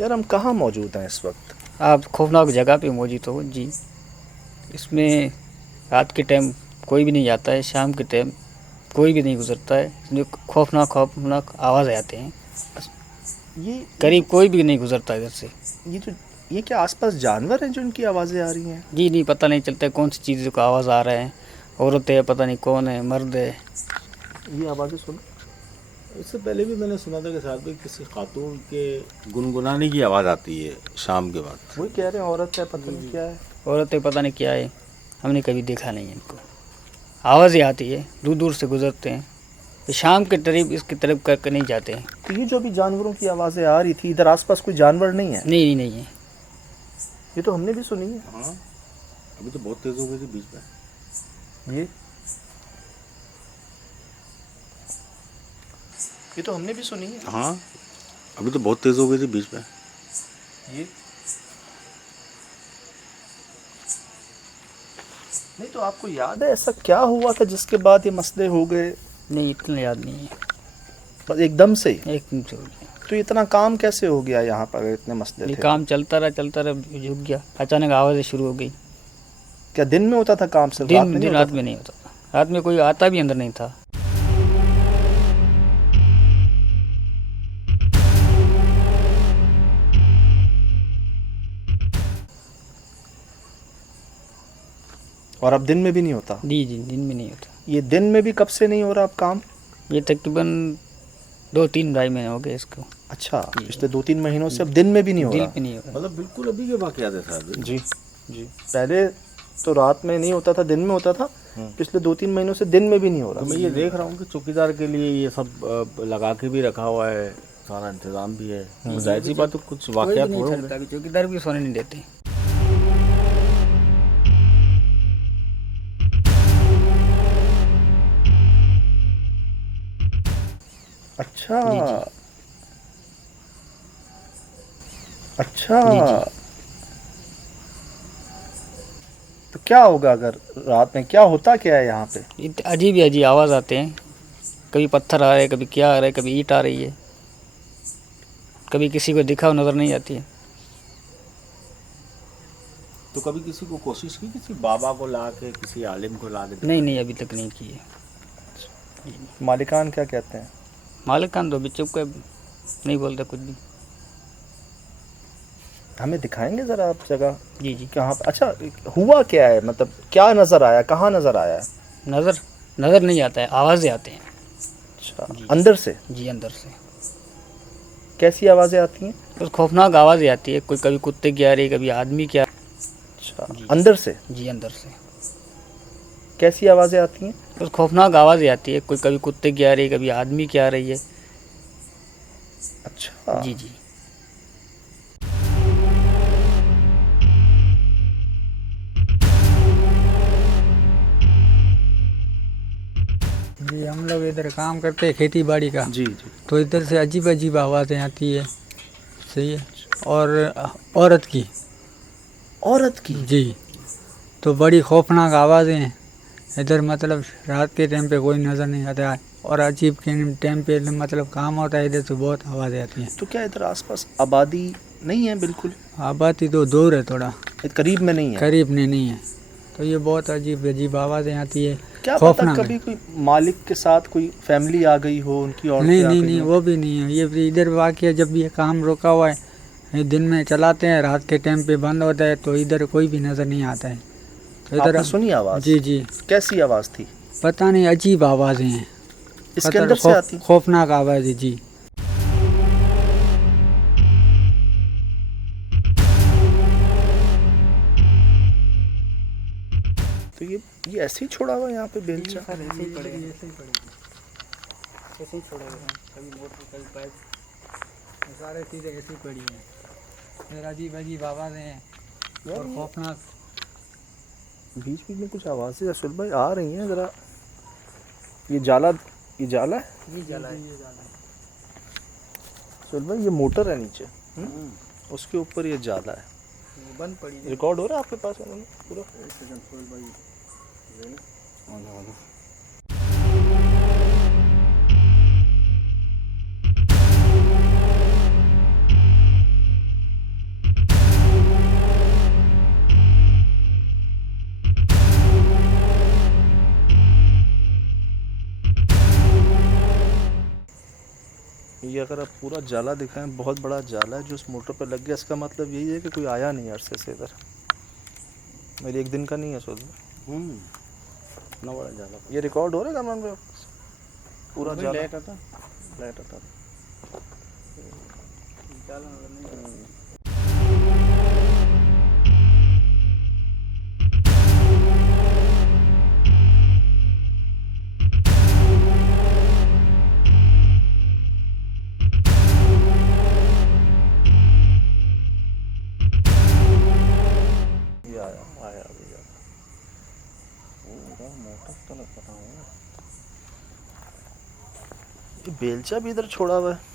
यार हम कहाँ मौजूद हैं इस वक्त? आप खौफनाक जगह पे मौजूद हो जी। इसमें रात के टाइम कोई भी नहीं जाता है, शाम के टाइम कोई भी नहीं गुजरता है। जो खौफनाक आवाज़ आते हैं, ये करीब कोई भी नहीं गुजरता इधर से। ये जो ये क्या आसपास जानवर हैं जो इनकी आवाज़ें आ रही हैं? जी नहीं, पता नहीं चलता है कौन सी चीज़ का आवाज़ आ रहा है। औरत है, पता नहीं कौन है, मर्द है। ये आवाज़ें सुनो। इससे पहले भी मैंने सुना था कि शायद भी किसी खातून के गुनगुनाने की आवाज़ आती है शाम के वक्त। वही कह रहे हैं, औरत है, पता नहीं क्या है। औरत है, पता नहीं क्या है। हमने कभी देखा नहीं है इनको। आवाज़ें आती है, दूर दूर से गुजरते हैं। तो शाम के करीब इसकी तरफ करके नहीं जाते हैं। तो ये जो अभी जानवरों की आवाज़ें आ रही थी, इधर आसपास कोई जानवर नहीं है? नहीं नहीं है। ये तो हमने भी सुनी है। हाँ, अभी तो बहुत तेज़ हो गई थी बीच में। ये तो हमने भी सुनी है। हाँ, अभी तो बहुत तेज़ हो गई थी बीच में। ये नहीं, तो आपको याद है ऐसा क्या हुआ था जिसके बाद ये मसले हो गए? नहीं, इतना याद नहीं है। बस एकदम से ही? एकदम से हो गया। तो इतना काम कैसे हो गया यहाँ पर अगर इतने मसले ये थे? काम चलता रहा, झुक गया। अचानक आवाज़ें शुरू हो गई। क्या दिन में होता था काम, सिर्फ रात में नहीं रात होता में नहीं होता था। रात में कोई आता भी अंदर नहीं था। और अब दिन में भी नहीं होता? जी जी, दिन में नहीं होता। ये दिन में भी कब से नहीं हो रहा अब काम? ये तकरीबन 2-3 ढाई महीने हो गए इसको। अच्छा, पिछले 2-3 महीनों से अब दिन में भी नहीं हो दिन रहा? पे नहीं हो रहा। मतलब बिल्कुल अभी के वाक़यात है शायद। जी जी, पहले तो रात में नहीं होता था, दिन में होता था। पिछले 2-3 महीनों से दिन में भी नहीं हो तो रहा। मैं ये देख रहा हूँ कि चौकीदार के लिए ये सब लगा के भी रखा हुआ है, सारा इंतज़ाम भी है। तो जाहिर सी बात, तो कुछ कोई भी वाक़यात नहीं हो चलता, गए। अभी चौकीदार भी सोने नहीं देते। अच्छा जी जी। अच्छा। जी जी। तो क्या होगा अगर रात में, क्या होता क्या है यहाँ पे? अजीब ही अजीब आवाज़ आते हैं। कभी पत्थर आ रहे, कभी क्या आ रहा है, कभी ईंट आ रही है, कभी किसी को दिखाओ नज़र नहीं आती है। तो कभी किसी को कोशिश की, किसी बाबा को ला के, किसी आलिम को ला के? नहीं नहीं, अभी तक नहीं की है। मालिकान क्या कहते हैं? मालिकान तो अभी चुप के नहीं बोलते कुछ भी। हमें दिखाएंगे ज़रा आप जगह जी जी। कहाँ पर? अच्छा, हुआ क्या है, मतलब क्या नज़र आया, कहाँ नज़र आया है? नज़र नहीं आता है, आवाज़ें आते हैं। अच्छा, जी। अंदर से? जी, अंदर से। कैसी आवाज़ें आती हैं? कुछ खौफनाक आवाज़ें आती है। कोई कभी कुत्ते की आ रही है, कभी आदमी की आ रही अच्छा, जी। अंदर से? है। जी, अंदर से। कैसी आवाज़ें आती हैं? कुछ खौफनाक आवाज़ें आती है। कोई कभी कुत्ते की आ रही है, कभी आदमी की आ रही है। अच्छा जी जी। जी, हम लोग इधर काम करते हैं खेती बाड़ी का। जी जी। तो इधर से अजीब अजीब आवाज़ें आती है। सही है। और औरत की। औरत की? जी, तो बड़ी खौफनाक आवाज़ें हैं इधर। मतलब रात के टाइम पे कोई नज़र नहीं आता है, और अजीब के टाइम पे मतलब काम होता है इधर, तो बहुत आवाज़ें आती हैं। तो क्या इधर आसपास आबादी नहीं है बिल्कुल? आबादी तो दूर है, थोड़ा करीब में नहीं है? करीब में नहीं है। तो ये बहुत अजीब अजीब आवाज़ें आती है। क्या पता खौफनाक है। कभी कोई मालिक के साथ कोई फैमिली आ गई हो, उनकी औरतें नहीं आ नहीं गई नहीं, हों? वो भी नहीं है। ये भी इधर वाक़या, जब ये काम रुका हुआ है, ये दिन में चलाते हैं, रात के टाइम पे बंद होता है, तो इधर कोई भी नज़र नहीं आता है। तो इधर आपने सुनी आवाज़? जी जी। कैसी आवाज़ थी? पता नहीं, अजीब आवाज़ें हैं। इसके अंदर से आती? खौफनाक आवाज़ें। जी। तो ये ऐसे ही छोड़ा हुआ है यहाँ पे बेलचा? ऐसे ही पड़े हैं। ऐसे ही छोड़े हुए हैं। कभी मोटर, कभी पाइप, सारे चीज़ें ऐसी पड़ी हैं। फिर अजीब अजीब आवाज़ें हैं और खौफनाक। बीच बीच में कुछ आवाज़ें अशुल भाई आ रही हैं ज़रा। ये जाला है? जी जला है। अशुल भाई, ये मोटर है नीचे, उसके ऊपर ये जाला है। बंद पड़ी है। रिकॉर्ड हो रहा है आपके पास पूरा? ये अगर आप पूरा जाला दिखाएं, बहुत बड़ा जाला है जो उस मोटर पे लग गया, इसका मतलब यही है कि कोई आया नहीं अरसे से इधर। मेरी एक दिन का नहीं है सोच। इतना बड़ा जाला ये रिकॉर्ड हो रहा है कमरान पे पूरा जाला। लाइट आता ये आया अभी जाला। पूरा मोटर तो लग पता है। ये बेलचा भी इधर छोड़ा हुआ है।